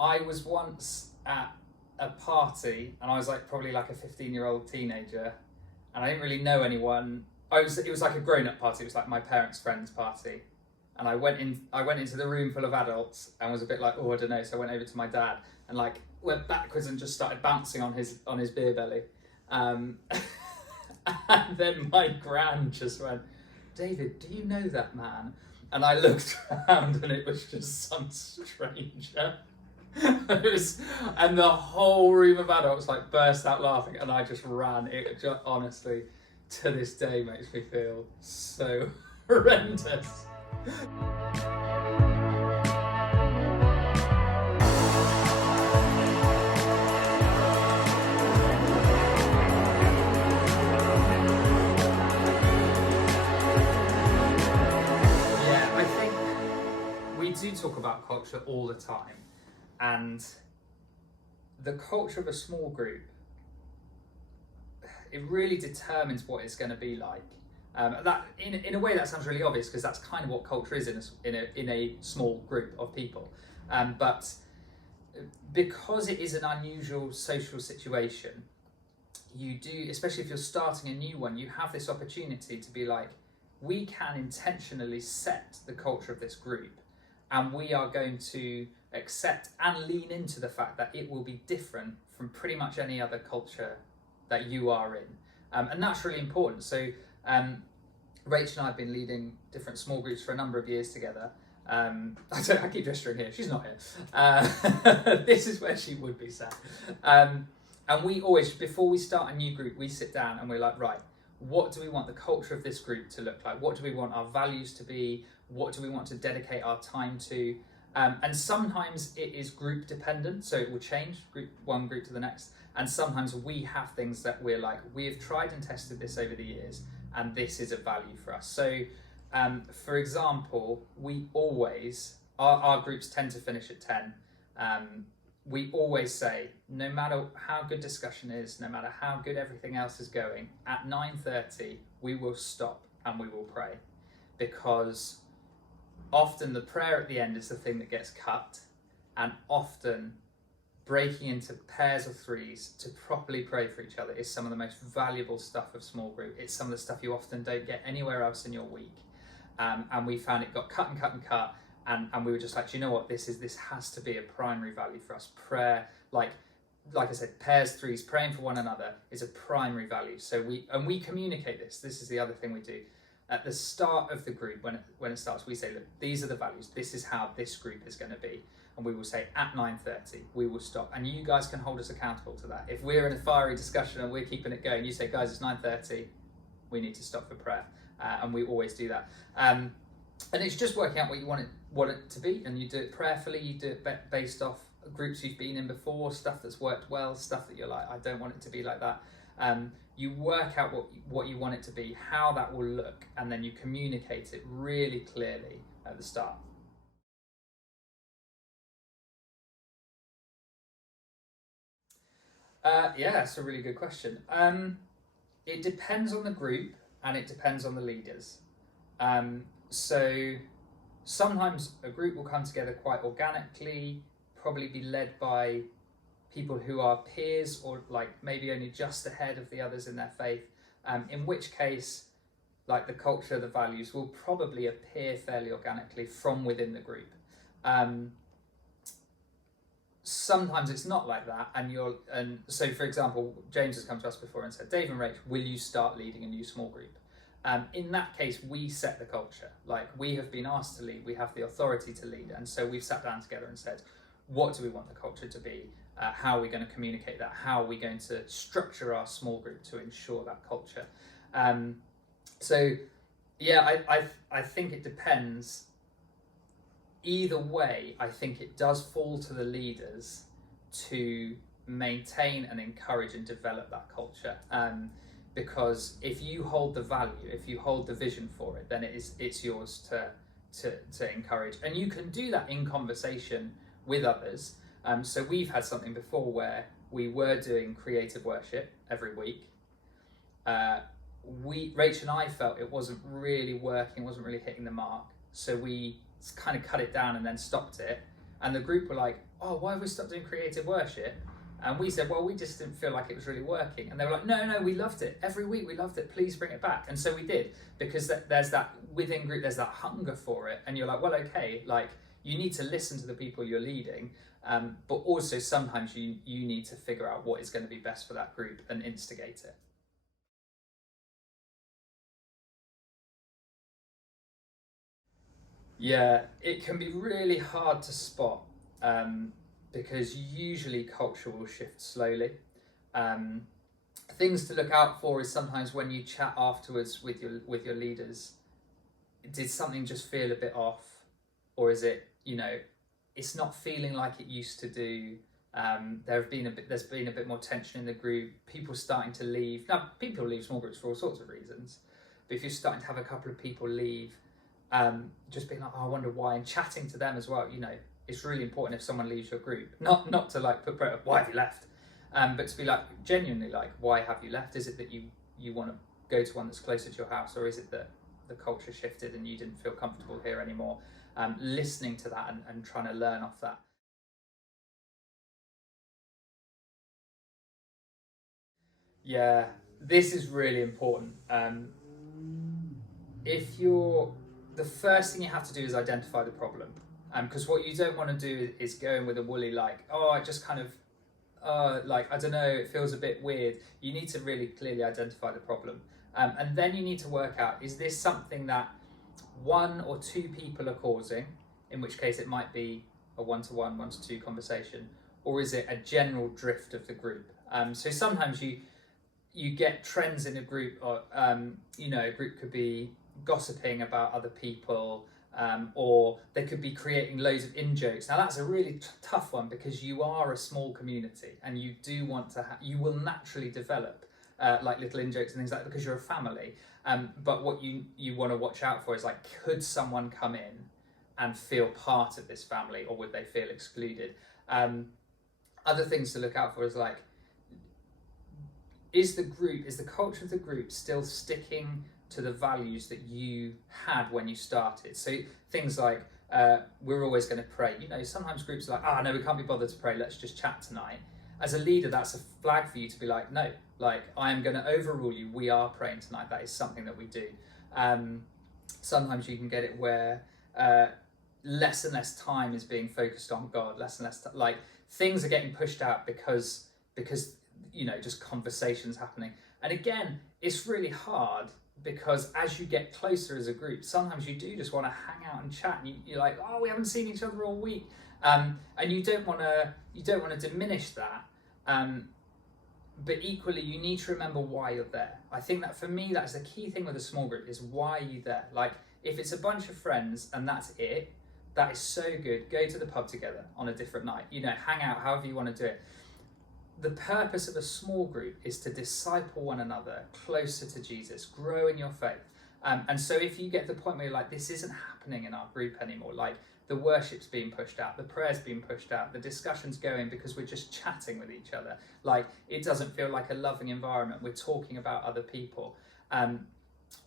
I was once at a party and I was like probably like a 15-year-old teenager and I didn't really know anyone. It was like a grown-up party. It was like my parents' friends' party. And I went into the room full of adults and was a bit like, oh, I don't know. So I went over to my dad and like went backwards and just started bouncing on his beer belly. Um, and then my gran just went, David, do you know that man? And I looked around and it was just some stranger. And the whole room of adults like burst out laughing and I just ran. It just, honestly, to this day makes me feel so horrendous. Yeah, I think we do talk about culture all the time, and the culture of a small group, it really determines what it's going to be like. That in a way that sounds really obvious because that's kind of what culture is in a small group of people, but because it is an unusual social situation, you do, especially if you're starting a new one, you have this opportunity to be like, we can intentionally set the culture of this group and we are going to accept and lean into the fact that it will be different from pretty much any other culture that you are in. And that's really important. So Rachel and I have been leading different small groups for a number of years together. I keep gesturing here, she's not here. This is where she would be sat. And we always, before we start a new group, we sit down and we're like, right, what do we want the culture of this group to look like? What do we want our values to be? What do we want to dedicate our time to? And sometimes it is group dependent, so it will change one group to the next. And sometimes we have things that we're like, we have tried and tested this over the years, and this is a value for us. So, for example, we always, our groups tend to finish at 10. We always say, no matter how good discussion is, no matter how good everything else is going, at 9:30 we will stop and we will pray, because often the prayer at the end is the thing that gets cut, and often breaking into pairs of threes to properly pray for each other is some of the most valuable stuff of small group. It's some of the stuff you often don't get anywhere else in your week. And we found it got cut and cut and cut. And we were just like, you know what, this has to be a primary value for us. Prayer, like I said, pairs, threes, praying for one another is a primary value. So we communicate this. This is the other thing we do. At the start of the group, when it starts, we say, look, these are the values. This is how this group is going to be. And we will say at 9:30, we will stop. And you guys can hold us accountable to that. If we're in a fiery discussion and we're keeping it going, you say, guys, it's 9:30, we need to stop for prayer. And we always do that. And it's just working out what you want it to be. And you do it prayerfully, you do it based off groups you've been in before, stuff that's worked well, stuff that you're like, I don't want it to be like that. You work out what you want it to be, how that will look, and then you communicate it really clearly at the start. Yeah, that's a really good question. It depends on the group and it depends on the leaders. So sometimes a group will come together quite organically, probably be led by people who are peers or like maybe only just ahead of the others in their faith, in which case like the culture, the values will probably appear fairly organically from within the group. Sometimes it's not like that, and so for example, James has come to us before and said, Dave and Rach, will you start leading a new small group? In that case, we set the culture. Like, we have been asked to lead, we have the authority to lead, and so we've sat down together and said, what do we want the culture to be? How are we going to communicate that? How are we going to structure our small group to ensure that culture? So yeah, I think it depends. Either way, I think it does fall to the leaders to maintain and encourage and develop that culture. Because if you hold the value, if you hold the vision for it, then it's yours to encourage. And you can do that in conversation with others. So we've had something before where we were doing creative worship every week. Rach and I felt it wasn't really working, wasn't really hitting the mark. So we kind of cut it down and then stopped it. And the group were like, oh, why have we stopped doing creative worship? And we said, well, we just didn't feel like it was really working. And they were like, no, we loved it. Every week we loved it. Please bring it back. And so we did, because there's that within group, there's that hunger for it. And you're like, well, okay, like you need to listen to the people you're leading. But also sometimes you need to figure out what is going to be best for that group and instigate it. Yeah, it can be really hard to spot, because usually culture will shift slowly. Um, Things to look out for is sometimes when you chat afterwards with your leaders, did something just feel a bit off, or is it, it's not feeling like it used to do. There's been a bit more tension in the group. People starting to leave. Now, people leave small groups for all sorts of reasons, but if you're starting to have a couple of people leave, just being like, oh, I wonder why, and chatting to them as well. It's really important if someone leaves your group, not to like put pressure, why have you left, but to be like genuinely like, why have you left? Is it that you want to go to one that's closer to your house, or is it that the culture shifted and you didn't feel comfortable here anymore? Listening to that and trying to learn off that. Yeah, this is really important. If you're The first thing you have to do is identify the problem, because what you don't want to do is go in with a woolly like, oh, I just kind of like, I don't know, it feels a bit weird. You need to really clearly identify the problem, and then you need to work out, is this something that one or two people are causing, in which case it might be a one-to-one, one-to-two conversation, or is it a general drift of the group? So sometimes you get trends in a group, or a group could be gossiping about other people, or they could be creating loads of in-jokes. Now that's a really tough one, because you are a small community and you do want to you will naturally develop like little in-jokes and things like that, because you're a family. But what you want to watch out for is like, could someone come in and feel part of this family, or would they feel excluded? Other things to look out for is like, is the culture of the group still sticking to the values that you had when you started? So things like, we're always going to pray. Sometimes groups are like, no, we can't be bothered to pray, let's just chat tonight. As a leader, that's a flag for you to be like, no, like, I am going to overrule you, we are praying tonight, that is something that we do. Sometimes you can get it where less and less time is being focused on God, less and less like things are getting pushed out because just conversations happening. And again, it's really hard, because as you get closer as a group, sometimes you do just want to hang out and chat, and you're like, oh, we haven't seen each other all week, and you don't want to diminish that, but equally you need to remember why you're there. I think that for me, that's the key thing with a small group, is why are you there? Like, if it's a bunch of friends and that's it, that is so good. Go to the pub together on a different night, hang out however you want to do it. The purpose of a small group is to disciple one another closer to Jesus, grow in your faith. And so if you get to the point where you're like, this isn't happening in our group anymore, like the worship's being pushed out, the prayer's being pushed out, the discussion's going because we're just chatting with each other, like it doesn't feel like a loving environment, we're talking about other people,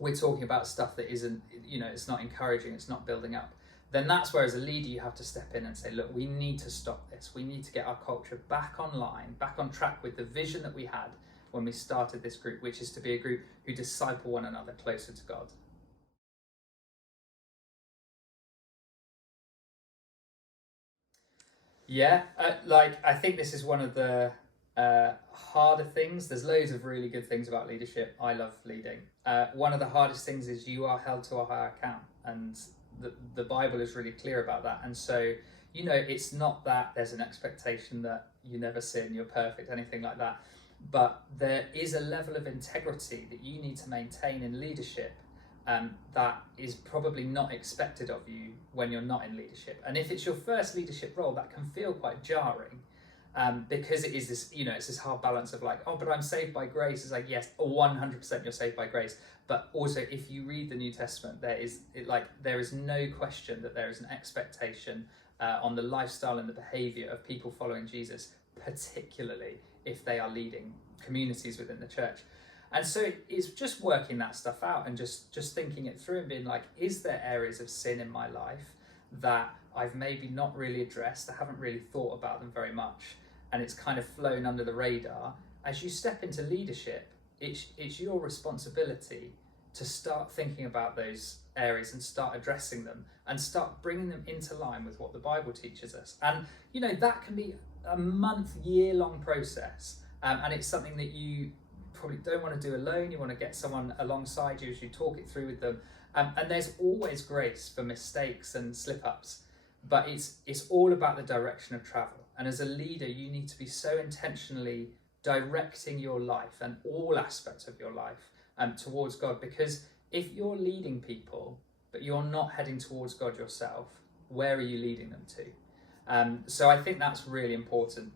we're talking about stuff that isn't, it's not encouraging, it's not building up, then that's where as a leader you have to step in and say, look, we need to stop this. We need to get our culture back online, back on track with the vision that we had when we started this group, which is to be a group who disciple one another closer to God. Yeah, I think this is one of the harder things. There's loads of really good things about leadership. I love leading. One of the hardest things is you are held to a higher account, and the Bible is really clear about that. And so, it's not that there's an expectation that you never sin, you're perfect, anything like that. But there is a level of integrity that you need to maintain in leadership, that is probably not expected of you when you're not in leadership. And if it's your first leadership role, that can feel quite jarring, because it is this, it's this hard balance of like, oh, but I'm saved by grace. It's like, yes, 100% you're saved by grace. But also, if you read the New Testament, there is no question that there is an expectation on the lifestyle and the behaviour of people following Jesus, particularly if they are leading communities within the church. And so it's just working that stuff out and just thinking it through and being like, is there areas of sin in my life that I've maybe not really addressed, I haven't really thought about them very much, and it's kind of flown under the radar. As you step into leadership, it's your responsibility to start thinking about those areas and start addressing them and start bringing them into line with what the Bible teaches us. And that can be a month, year-long process, and it's something that you probably don't want to do alone. You want to get someone alongside you as you talk it through with them, and there's always grace for mistakes and slip-ups, but it's all about the direction of travel. And as a leader, you need to be so intentionally directing your life and all aspects of your life towards God, because if you're leading people but you're not heading towards God yourself, where are you leading them to? So I think that's really important.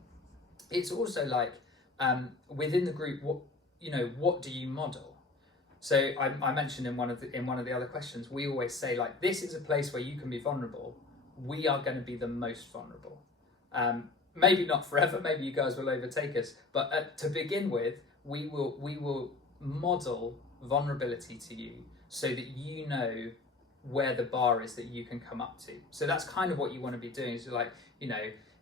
It's also like within the group, what do you model? So I mentioned in one of the other questions, we always say, like, this is a place where you can be vulnerable. We are going to be the most vulnerable. Maybe not forever. Maybe you guys will overtake us. But to begin with, we will model vulnerability to you so that you know where the bar is that you can come up to. So that's kind of what you want to be doing. Is like,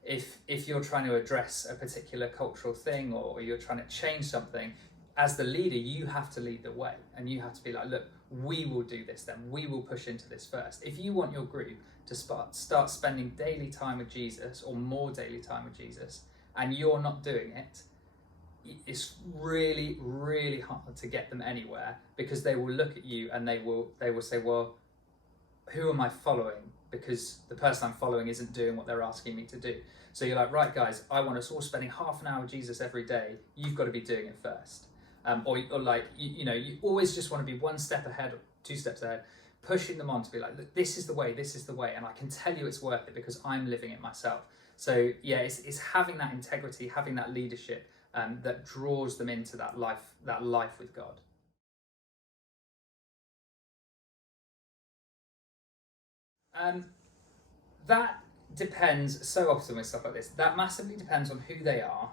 if you're trying to address a particular cultural thing, or you're trying to change something, as the leader, you have to lead the way, and you have to be like, look, we will do this then. We will push into this first. If you want your group to start spending daily time with Jesus, or more daily time with Jesus, and you're not doing it, it's really, really hard to get them anywhere, because they will look at you and they will say, well, who am I following? Because the person I'm following isn't doing what they're asking me to do. So you're like, right, guys, I want us all spending half an hour with Jesus every day. You've got to be doing it first. Or like, you always just want to be one step ahead, or 2 steps ahead, pushing them on to be like, look, this is the way, and I can tell you it's worth it because I'm living it myself. So yeah, it's having that integrity, having that leadership that draws them into that life with God. That depends so often with stuff like this. That massively depends on who they are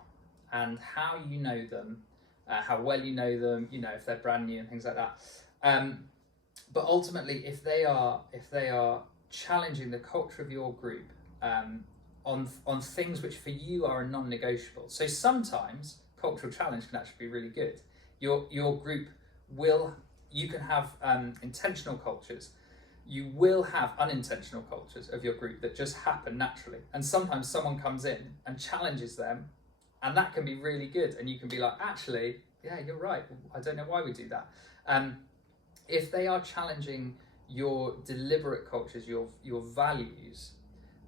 and how you know them, how well you know them, if they're brand new and things like that. But ultimately, if they are challenging the culture of your group on things which for you are non-negotiable. So sometimes cultural challenge can actually be really good. Your group you can have intentional cultures. You will have unintentional cultures of your group that just happen naturally. And sometimes someone comes in and challenges them, and that can be really good. And you can be like, actually, yeah, you're right. I don't know why we do that. If they are challenging your deliberate cultures, your values,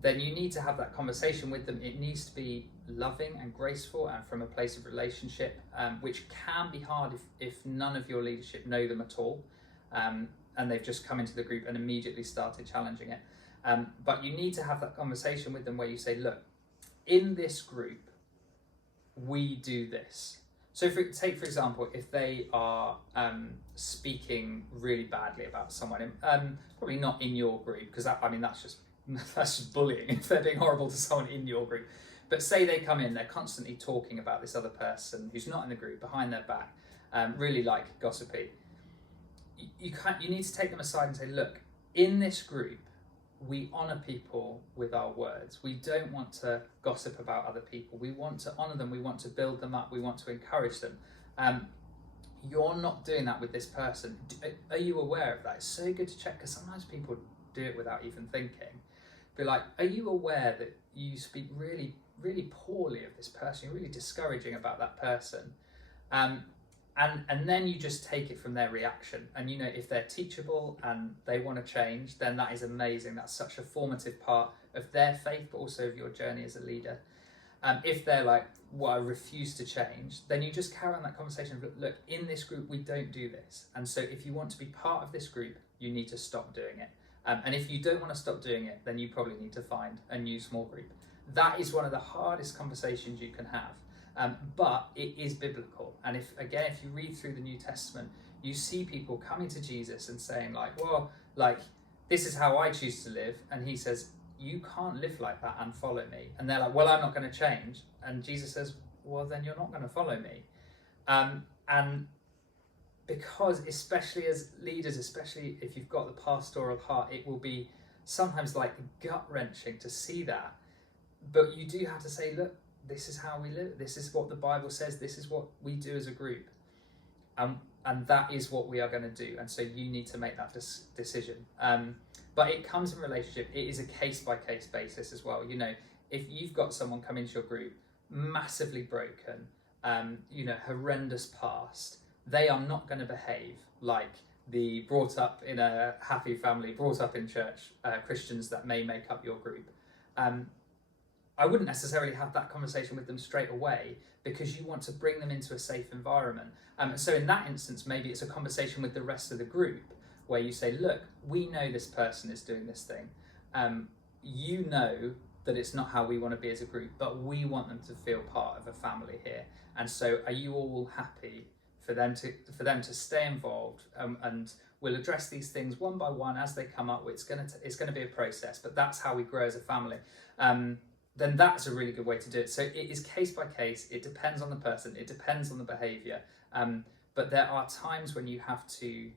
then you need to have that conversation with them. It needs to be loving and graceful and from a place of relationship, which can be hard if none of your leadership know them at all. And they've just come into the group and immediately started challenging it. But you need to have that conversation with them where you say, look, in this group, we do this. So take, for example, if they are speaking really badly about someone, probably not in your group, because that's just bullying if they're being horrible to someone in your group. But say they come in, they're constantly talking about this other person who's not in the group behind their back, really like gossipy. You need to take them aside and say, look, in this group, we honour people with our words. We don't want to gossip about other people. We want to honour them. We want to build them up. We want to encourage them. You're not doing that with this person. Are you aware of that? It's so good to check, because sometimes people do it without even thinking. Be like, are you aware that you speak really, really poorly of this person? You're really discouraging about that person. And then you just take it from their reaction. And if they're teachable and they want to change, then that is amazing. That's such a formative part of their faith, but also of your journey as a leader. If they're like, well, I refuse to change, then you just carry on that conversation. Look, in this group, we don't do this. And so if you want to be part of this group, you need to stop doing it. And if you don't want to stop doing it, then you probably need to find a new small group. That is one of the hardest conversations you can have. But it is biblical. And if you read through the New Testament, you see people coming to Jesus and saying this is how I choose to live. And he says, you can't live like that and follow me. And they're like, well, I'm not going to change. And Jesus says, well, then you're not going to follow me. And because, especially as leaders, especially if you've got the pastoral heart, it will be sometimes like gut wrenching to see that. But you do have to say, look, this is how we live. This is what the Bible says. This is what we do as a group. And that is what we are going to do. And so you need to make that decision. But it comes in relationship. It is a case-by-case basis as well. You know, if you've got someone come into your group, massively broken, you know, horrendous past, they are not going to behave like the brought up in a happy family, brought up in church Christians that may make up your group. I wouldn't necessarily have that conversation with them straight away, because you want to bring them into a safe environment. So in that instance, maybe it's a conversation with the rest of the group where you say, look, we know this person is doing this thing. You know that it's not how we want to be as a group, but we want them to feel part of a family here. And so are you all happy for them to stay involved? And we'll address these things one by one as they come up. It's going to be a process, but that's how we grow as a family. Then that's a really good way to do it. So it is case by case. It depends on the person. It depends on the behaviour. But there are times when you have to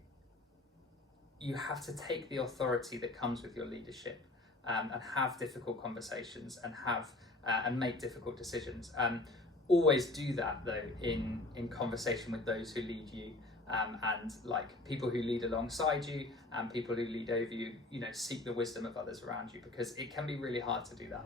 take the authority that comes with your leadership, and have difficult conversations and make difficult decisions. Always do that though in conversation with those who lead you, and like people who lead alongside you and people who lead over you. You know, seek the wisdom of others around you, because it can be really hard to do that.